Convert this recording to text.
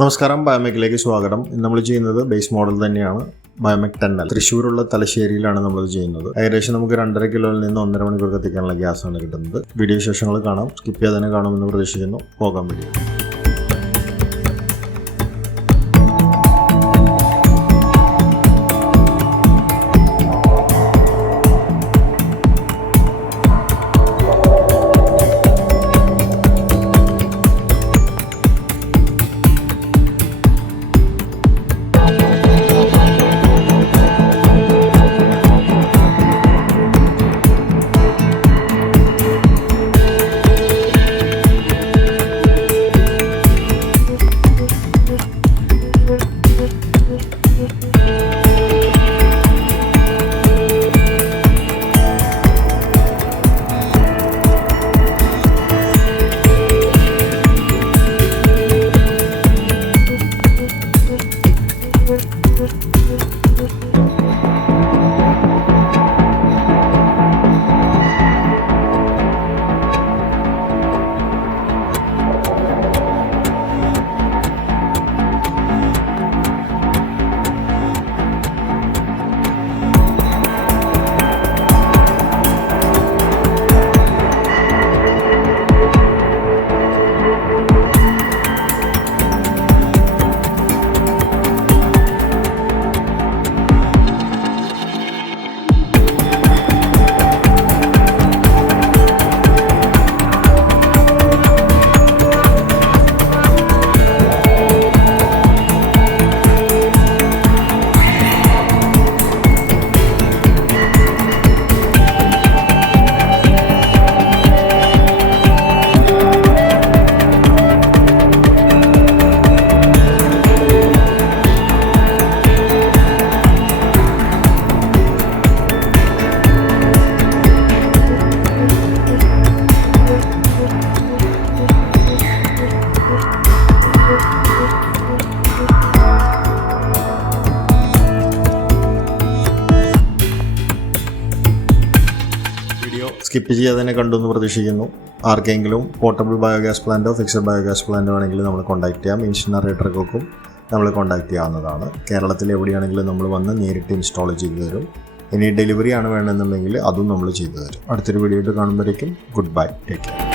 നമസ്കാരം, ബയോമെക്കിലേക്ക് സ്വാഗതം. നമ്മൾ ചെയ്യുന്നത് ബേസ് മോഡൽ തന്നെയാണ്. ബയോമെക് 10L തൃശ്ശൂരുള്ള തലശ്ശേരിയിലാണ് നമ്മളത് ചെയ്യുന്നത്. ഏകദേശം നമുക്ക് 2.5 കിലോയിൽ നിന്ന് 1.5 മണിക്കൂർ കത്തിക്കാനുള്ള ഗ്യാസാണ് കിട്ടുന്നത്. വീഡിയോ വിശേഷങ്ങൾ കാണാം, സ്കിപ്പ് ചെയ്യാതെ തന്നെ കാണുമെന്ന് പ്രതീക്ഷിക്കുന്നു. പോകാൻ വീഡിയോ. സ്കിപ്പ് ചെയ്യാതെ തന്നെ കണ്ടു എന്ന് പ്രതീക്ഷിക്കുന്നു. ആർക്കെങ്കിലും പോർട്ടബിൾ ബയോഗ്യാസ് പ്ലാന്റോ ഫിക്സഡ് ബയോഗ്യാസ് പ്ലാന്റോ ആണെങ്കിൽ നമ്മൾ കോൺടാക്ട് ചെയ്യാം. ഇൻസിനറേറ്റർക്കും നമ്മൾ കോൺടാക്ട് ചെയ്യാവുന്നതാണ്. കേരളത്തിൽ എവിടെയാണെങ്കിലും നമ്മൾ വന്ന് നേരിട്ട് ഇൻസ്റ്റാൾ ചെയ്തു തരും. ഇനി ഡെലിവറി ആണ് വേണമെന്നുണ്ടെങ്കിൽ അതും നമ്മൾ ചെയ്തു തരും. അടുത്തൊരു വീഡിയോ ആയിട്ട് കാണുമ്പോഴേക്കും ഗുഡ് ബൈ, ടേക്ക് കെയർ.